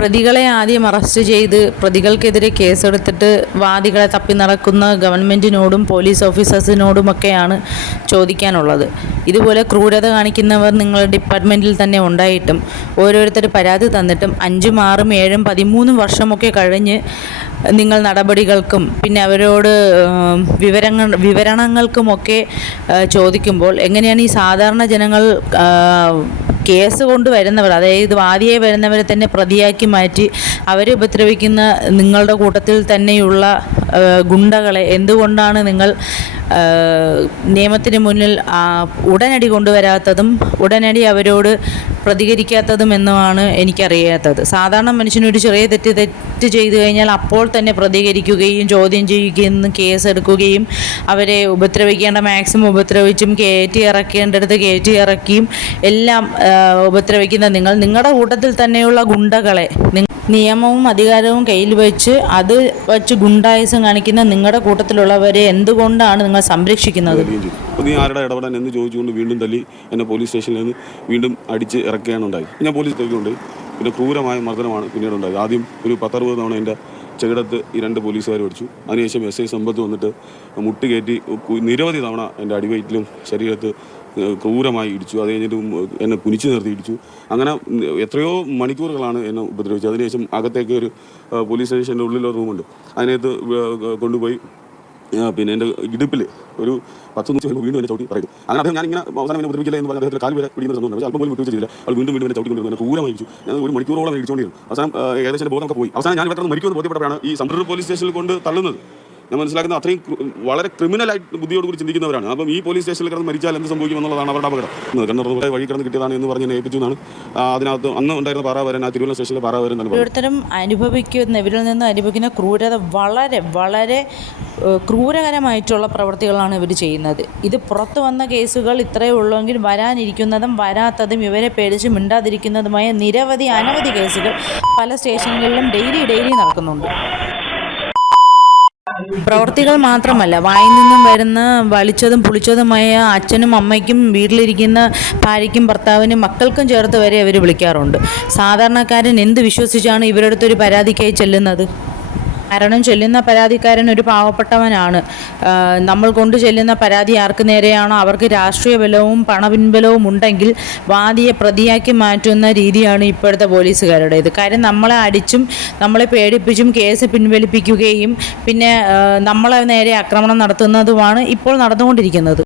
പ്രതികളെ ആദ്യം അറസ്റ്റ് ചെയ്ത് പ്രതികൾക്കെതിരെ കേസെടുത്തിട്ട് വാദികളെ തപ്പി നടക്കുന്ന ഗവൺമെന്റിനോടും പോലീസ് ഓഫീസേഴ്സിനോടുമൊക്കെയാണ് ചോദിക്കാനുള്ളത്. ഇതുപോലെ ക്രൂരത കാണിക്കുന്നവർ നിങ്ങളുടെ ഡിപ്പാർട്ട്മെന്റിൽ തന്നെ ഉണ്ടായിട്ടും ഓരോരുത്തർ പരാതി തന്നിട്ടും അഞ്ചും ആറും ഏഴും പതിമൂന്നും വർഷമൊക്കെ കഴിഞ്ഞ് നിങ്ങൾ നടപടികൾക്കും പിന്നെ അവരോട് വിവരങ്ങൾ വിവരണങ്ങൾക്കുമൊക്കെ ചോദിക്കുമ്പോൾ എങ്ങനെയാണ് ഈ സാധാരണ ജനങ്ങൾ കേസ് കൊണ്ട് വരുന്നവർ അതായത് വാദിയെ വരുന്നവരെ തന്നെ പ്രതിയാക്കി മാറ്റി അവരെ ഉപദ്രവിക്കുന്ന നിങ്ങളുടെ കൂട്ടത്തിൽ തന്നെയുള്ള ഗുണ്ടകളെ എന്തുകൊണ്ടാണ് നിങ്ങൾ നിയമത്തിന് മുന്നിൽ ഉടനടി കൊണ്ടുവരാത്തതും ഉടനടി അവരോട് പ്രതികരിക്കാത്തതും എന്നുമാണ് എനിക്കറിയാത്തത്. സാധാരണ മനുഷ്യനൊരു ചെറിയ തെറ്റ് തെറ്റ് ചെയ്തു കഴിഞ്ഞാൽ അപ്പോൾ തന്നെ പ്രതികരിക്കുകയും ചോദ്യം ചെയ്യുകയും കേസ് എടുക്കുകയും അവരെ ഉപദ്രവിക്കേണ്ട മാക്സിമം ഉപദ്രവിച്ചും കയറ്റി ഇറക്കേണ്ടടുത്ത് കയറ്റി ഇറക്കിയും എല്ലാം ഉപദ്രവിക്കുന്ന നിങ്ങൾ. നിങ്ങളുടെ കൂട്ടത്തിൽ തന്നെയുള്ള ഗുണ്ടകളെ നിയമവും അധികാരവും കയ്യിൽ വെച്ച് അത് വെച്ച് ഗുണ്ടായുസം കാണിക്കുന്ന നിങ്ങളുടെ കൂട്ടത്തിലുള്ളവരെ എന്തുകൊണ്ടാണ് നിങ്ങൾ സംരക്ഷിക്കുന്നത്? നീ ആരുടെ ഇടപെടാൻ എന്ന് ചോദിച്ചുകൊണ്ട് വീണ്ടും തല്ലി എന്നെ പോലീസ് സ്റ്റേഷനിൽ നിന്ന് വീണ്ടും അടിച്ച് ഇറക്കുകയാണ് ഉണ്ടായത്. ഞാൻ പോലീസ് സ്റ്റേഷനുണ്ട് പിന്നെ ക്രൂരമായ മർദ്ദനമാണ് പിന്നീട് ഉണ്ടായത്. ആദ്യം ഒരു പത്തറുപത് തവണ എന്റെ ചെകിടത്ത് ഈ രണ്ട് പോലീസുകാർ അടിച്ചു അതിനുശേഷം എസ് ഐ സമ്പത്ത് വന്നിട്ട് മുട്ട് കയറ്റി കു- നിരവധി തവണ എന്റെ അടിവയറ്റിലും ശരീരത്ത് ക്രൂരമായി ഇടിച്ചു. അത് കഴിഞ്ഞിട്ട് എന്നെ കുനിച്ചു നിർത്തി ഇടിച്ചു. അങ്ങനെ എത്രയോ മണിക്കൂറുകളാണ് എന്നെ ഉപദ്രവിച്ചത്. അതിനുശേഷം അകത്തേക്ക് ഒരു പോലീസ് സ്റ്റേഷന്റെ ഉള്ളിലൊരു റൂമുണ്ട്. അതിനകത്ത് കൊണ്ടുപോയി പിന്നെ എന്റെ ഇടുപ്പിൽ ഒരു പത്ത് നൂറ്റി വീണ്ടും എന്നെ ചവിട്ടി പറയും അങ്ങനെ അദ്ദേഹം ഞാൻ ഇങ്ങനെ അവസാനം എന്നെ ഉപദ്രവിക്കില്ല എന്ന് പറഞ്ഞാൽ അദ്ദേഹത്തിൽ കാൽ വരെ പിടിക്കുന്ന സംഭവം പക്ഷേ പോലും വിട്ടു ചെയ്തില്ല അവൾ വീണ്ടും വീണ്ടും എന്നെ ചവിട്ടി എന്നെ ക്രൂരമായി ഇടിച്ചു. ഞാൻ ഒരു മണിക്കൂറോളം ഇടിച്ചുകൊണ്ടിരുന്നു. അവസാനം ഏകദേശം ബോധം ബോധമൊക്കെ പോയി. അവസാനം ഞാൻ ഇവിടെ മരിക്കുമെന്ന് ബോധ്യപ്പെട്ടപ്പോഴാണ് ഈ സംഭരണ പോലീസ് സ്റ്റേഷനിൽ കൊണ്ട് തള്ളുന്നത്. ഞാൻ മനസ്സിലാക്കുന്ന അത്രയും വളരെ ക്രിമിനലായിട്ട് ബുദ്ധിയോടുകൂടി ചിന്തിക്കുന്നവരാണ്. അപ്പം ഈ പോലീസ് സ്റ്റേഷനിൽ കിടന്ന് മരിച്ചാൽ എന്ത് സംഭവിക്കും എന്നുള്ളതാണ് അവരുടെ അപകടം. വെറുതെ വഴി കിടന്ന് കിട്ടിയതാണ് എന്ന് പറഞ്ഞ് ഏൽപ്പിച്ചു എന്നാണ്. അതിനകത്ത് അന്ന് ഉണ്ടായിരുന്ന പാറാവരൻ ആ തിരുവല്ല സ്റ്റേഷനിലെ പാറാവരൻ ഓരോരുത്തരും അനുഭവിക്കുന്ന ഇവരിൽ നിന്ന് അനുഭവിക്കുന്ന ക്രൂരത വളരെ വളരെ ക്രൂരകരമായിട്ടുള്ള പ്രവൃത്തികളാണ് ഇവർ ചെയ്യുന്നത്. ഇത് പുറത്തു വന്ന കേസുകൾ ഇത്രയേ ഉള്ളൂവെങ്കിൽ വരാനിരിക്കുന്നതും വരാത്തതും ഇവരെ പേടിച്ച് മിണ്ടാതിരിക്കുന്നതുമായ നിരവധി അനവധി കേസുകൾ പല സ്റ്റേഷനുകളിലും ഡെയിലി ഡെയിലി നടക്കുന്നുണ്ട്. പ്രവർത്തികൾ മാത്രമല്ല വായിൽ നിന്നും വരുന്ന വലിച്ചതും പുളിച്ചതുമായ അച്ഛനും അമ്മയ്ക്കും വീട്ടിലിരിക്കുന്ന ഭാര്യയ്ക്കും ഭർത്താവിനും മക്കൾക്കും ചേർത്ത് വരെ അവർ വിളിക്കാറുണ്ട്. സാധാരണക്കാരൻ എന്ത് വിശ്വസിച്ചാണ് ഇവരുടെ അടുത്തൊരു പരാതിക്കായി ചെല്ലുന്നത്? കാരണം ചെല്ലുന്ന പരാതിക്കാരൻ ഒരു പാവപ്പെട്ടവനാണ്. നമ്മൾ കൊണ്ട് ചെല്ലുന്ന പരാതി ആർക്ക് നേരെയാണോ? അവർക്ക് രാഷ്ട്രീയ ബലവും പണപിൻബലവും ഉണ്ടെങ്കിൽ വാദിയെ പ്രതിയാക്കി മാറ്റുന്ന രീതിയാണ് ഇപ്പോഴത്തെ പോലീസുകാരുടേത് കാര്യം നമ്മളെ അടിച്ചും നമ്മളെ പേടിപ്പിച്ചും കേസ് പിൻവലിപ്പിക്കുകയും പിന്നെ നമ്മളെ നേരെ ആക്രമണം നടത്തുന്നതുമാണ് ഇപ്പോൾ നടന്നുകൊണ്ടിരിക്കുന്നത്.